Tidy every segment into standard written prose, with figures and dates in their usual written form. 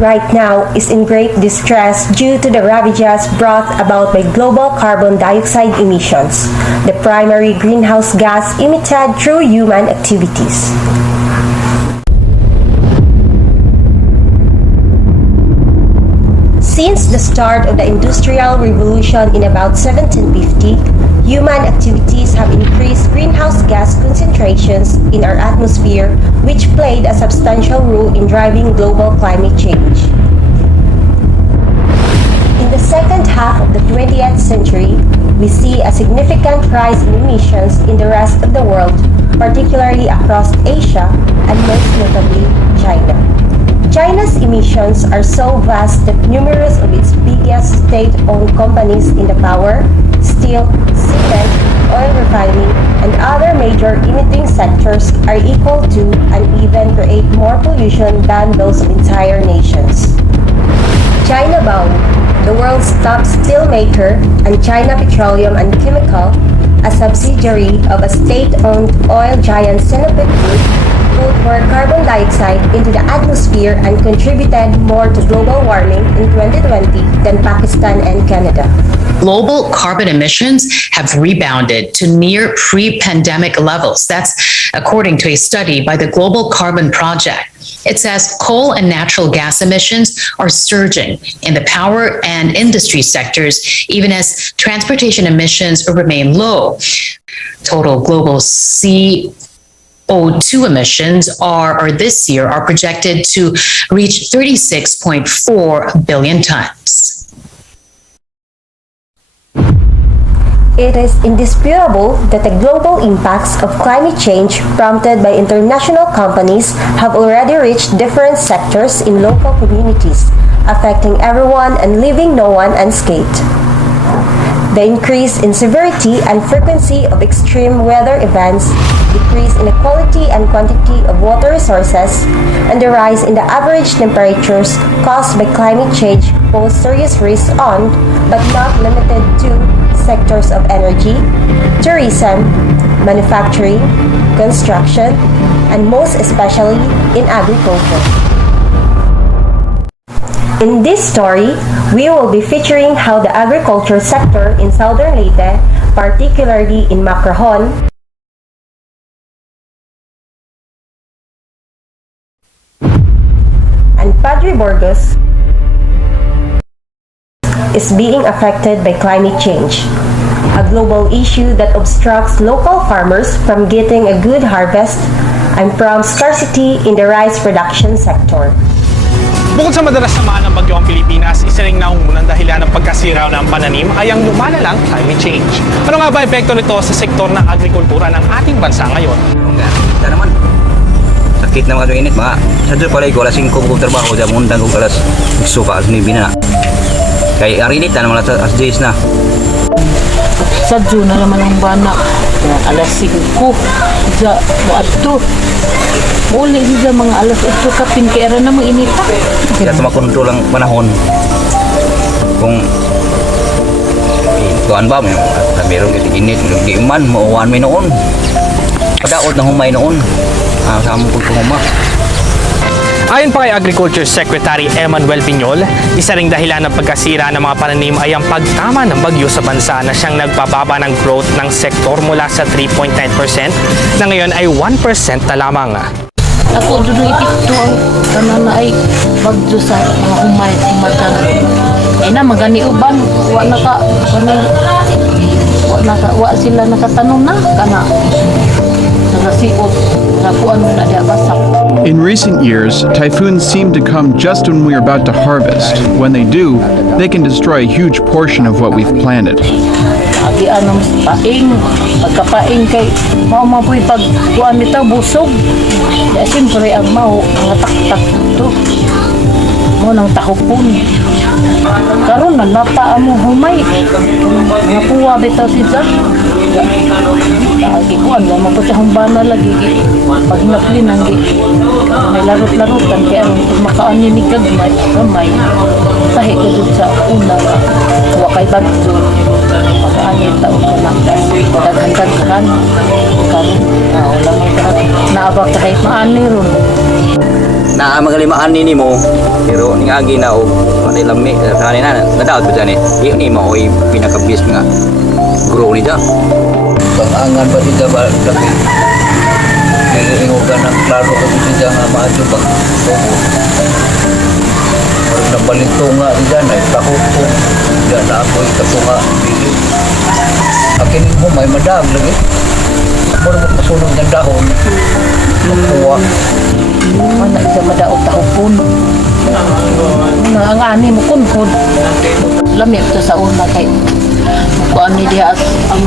right now is in great distress due to the ravages brought about by global carbon dioxide emissions, the primary greenhouse gas emitted through human activities. Since the start of the Industrial Revolution in about 1750, human activities have increased greenhouse gas concentrations in our atmosphere, which played a substantial role in driving global climate change. In the second half of the 20th century, we see a significant rise in emissions in the rest of the world, particularly across Asia and most notably China. China's emissions are so vast that numerous of its biggest state-owned companies in the power, steel, cement, oil refining, and other major emitting sectors are equal to and even create more pollution than those of entire nations. China Bao, the world's top steel maker, and China Petroleum and Chemical, a subsidiary of a state-owned oil giant Sinopec Group, put more carbon dioxide into the atmosphere and contributed more to global warming in 2020 than Pakistan and Canada. Global carbon emissions have rebounded to near pre-pandemic levels. That's according to a study by the Global Carbon Project. It says coal and natural gas emissions are surging in the power and industry sectors, even as transportation emissions remain low. Total global CO2 emissions are this year are projected to reach 36.4 billion tons. It is indisputable that the global impacts of climate change prompted by international companies have already reached different sectors in local communities, affecting everyone and leaving no one unscathed. The increase in severity and frequency of extreme weather events, decrease in the quality and quantity of water resources, and the rise in the average temperatures caused by climate change pose serious risks on, but not limited to, sectors of energy, tourism, manufacturing, construction, and most especially in agriculture. In this story, we will be featuring how the agriculture sector in Southern Leyte, particularly in Macrohon and Padre Burgos, is being affected by climate change, a global issue that obstructs local farmers from getting a good harvest and prompts scarcity in the rice production sector. Bukod sa madalas samaan ng bagyo ang Pilipinas, isa ring nangungunang dahilan ng pagkasira ng pananim ay ang lumalalang climate change. Ano nga ba epekto nito sa sektor ng agrikultura ng ating bansa ngayon? Kita naman, sakit naman kasi init mga. Sa doon pala ko, alas 5 ko trabaho, dyan mundang ko alas suka, alas 9 na. Kaya arinit na naman alas 10 na. Sadyo na naman ang bana. Alas 5. Diya, muadto. Muli diya mga alas 8 kapin kaya na mga inita. Kaya tumakontrol ang panahon. Kung tuan ba, meron init, di man, mauwan may noon. Padaot na humay noon. Sa among pagpumama. Ayon pa kay Agriculture Secretary Emmanuel Piñol, isa ring dahilan ng pagkasira ng mga pananim ay ang pagtama ng bagyo sa bansa na siyang nagpababa ng growth ng sektor mula sa 3.9% na ngayon ay 1% na lamang. Ako doon ipito ang kanan na ay bagyo sa mga humatan. Ay na magani uban, wa sila nakatanong na kana. In recent years, typhoons seem to come just when we are about to harvest. When they do, they can destroy a huge portion of what we've planted. Agi anong paing, pagkapaing kay mao mapoy pag kuan nito busog. Ya siyempre ang mao mga taktak to. Mo nang tahupon. Karon na napa amo humay. Nakuha bitaw si Jack. Lagi kuan mo maputahong bana lagi. Pag naklin ang may larot-larotan kaya makaan ni gagmay gamay. Sahi ko dun sa una wa kay bagyo. Pagkaanit tao ko lang daghan-daghan karon na ulang naabak kahit maani ron. na magalimaan ni mo pero ning agi na og ano lami kanina nadaot ba ni ni mo oy pinakabis nga grow ni da Pangangan ba dito ba laki nililingog ka ng klaro ko dito nga maadyo ba parang nabalito nga dyan ay pakupo dyan na ako'y katunga dili akin mo may madag lagi parang masunod ng dahon makuha Mana isa madaog tahupon. Ang ani mo kunhod. Lamig to sa una kay kuan ni diha ang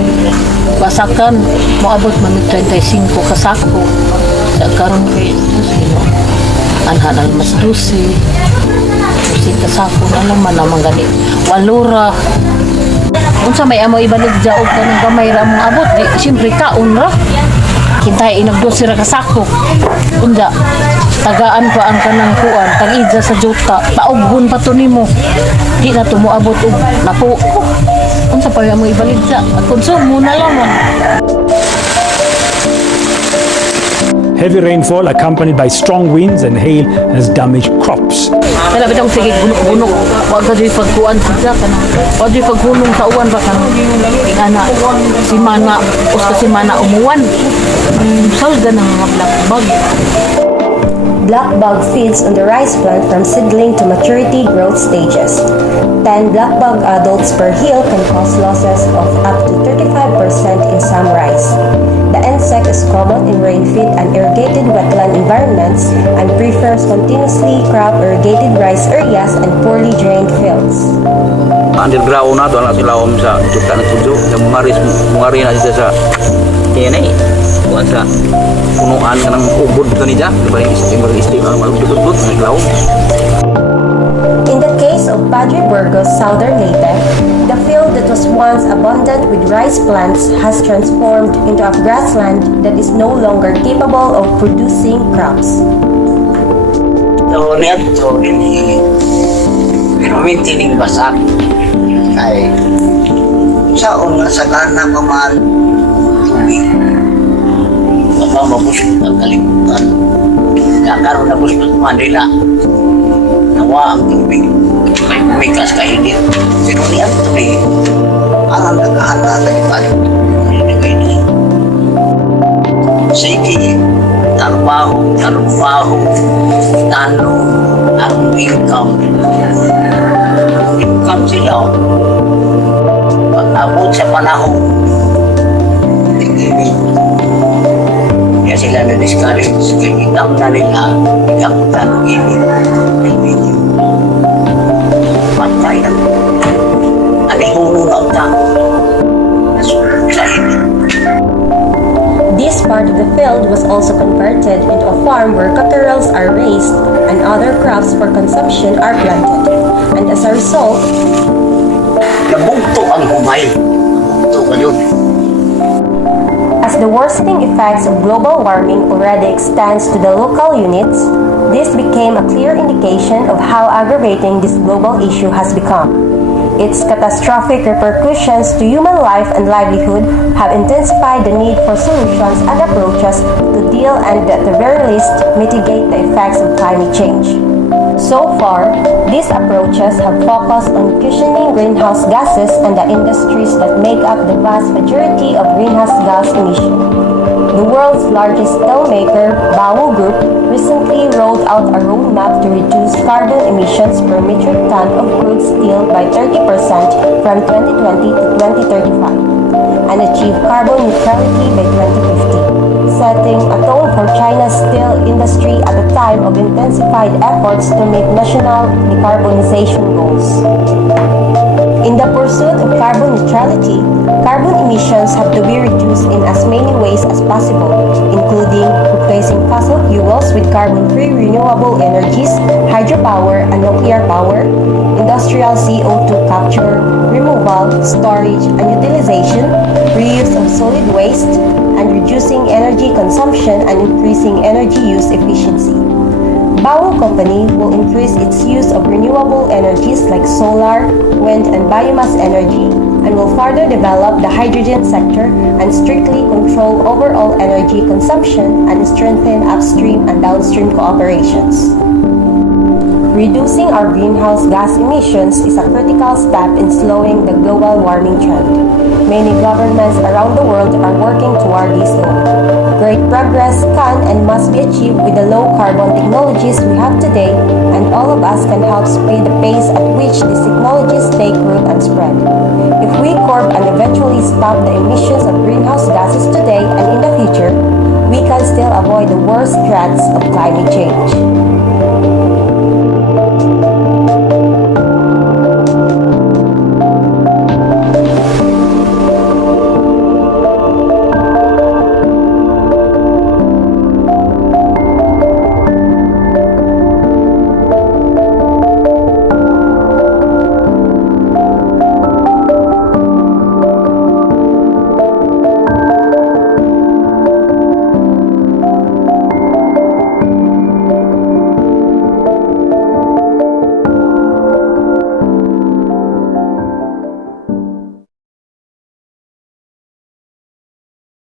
basakan moabot man 35 ka sako. Sa karon kay sino anhanal mas 12 ka sako na man naman gani. Walura. Unsa may amo ibalik jaog kanang gamay ra mong abot di siyempre kaon ra. Hintay inagdos sira ka sako. Unda tagaan pa ang kanang kuan tag-idsa sa juta pauggon pa to nimo di na to moabot og napo unsa pa mo ibaligsa at konsumo na lamang. Heavy rainfall accompanied by strong winds and hail has damaged crops. Kaya bitong sige gunok-gunok wag ka di pagkuan sa kanang wag di paghunong sa uwan ba kanang ingana si mana uska si mana umuwan salda ng mga black bug. Black bug feeds on the rice plant from seedling to maturity growth stages. 10 black bug adults per hill can cause losses of up to 35% in some rice. The insect is common in rain-fed and irrigated wetland environments and prefers continuously crop irrigated rice areas and poorly drained fields. Underground na to anak sila sa juta na tudyo sa mungari na dito sa kene kuan sa punuan kanang ubod to ni ja balik istim ang maludot naglaw. In the case of Padre Burgos, Southern Leyte, the field that was once abundant with rice plants has transformed into a grassland that is no longer capable of producing crops. So neto ini mintining basak ay saon nga sagana pamal tubig mabusog ang kalimutan nakaroon na gusto Manila nawa ang tubig may bumikas kainit pero niya tubig ang nagkahanda sa ipalit sige trabaho tanong ang income sila pag-abot sa panahon tingin kaya sila na-discourage kaya itang na nila ikakutan ng init patay na alihuno na ang tao sa init. This part of the field was also converted into a farm where cockerels are raised and other crops for consumption are planted. And as a result, nabugto ang humay nabugto ka yun. as the worsening effects of global warming already extends to the local units, this became a clear indication of how aggravating this global issue has become. Its catastrophic repercussions to human life and livelihood have intensified the need for solutions and approaches to deal and, at the very least, mitigate the effects of climate change. So far, these approaches have focused on cushioning greenhouse gases and the industries that make up the vast majority of greenhouse gas emissions. The world's largest steelmaker, Baowu Group, recently rolled out a roadmap to reduce carbon emissions per metric ton of crude steel by 30% from 2020 to 2035 and achieve carbon neutrality by 2050, setting a tone for China's steel industry at a time of intensified efforts to meet national decarbonization goals. In the pursuit of carbon neutrality, carbon emissions have to be reduced in as many ways as possible, including replacing fossil fuels with carbon-free renewable energies, hydropower and nuclear power, industrial CO2 capture, removal, storage and utilization, reuse of solid waste, and reducing energy consumption and increasing energy use efficiency. Bowel Company will increase its use of renewable energies like solar, wind, and biomass energy, and will further develop the hydrogen sector and strictly control overall energy consumption and strengthen upstream and downstream cooperations. Reducing our greenhouse gas emissions is a critical step in slowing the global warming trend. Many governments around the world are working toward this goal. Great progress can and must be achieved with the low-carbon technologies we have today, and all of us can help speed the pace at which these technologies take root and spread. If we curb and eventually stop the emissions of greenhouse gases today and in the future, we can still avoid the worst threats of climate change.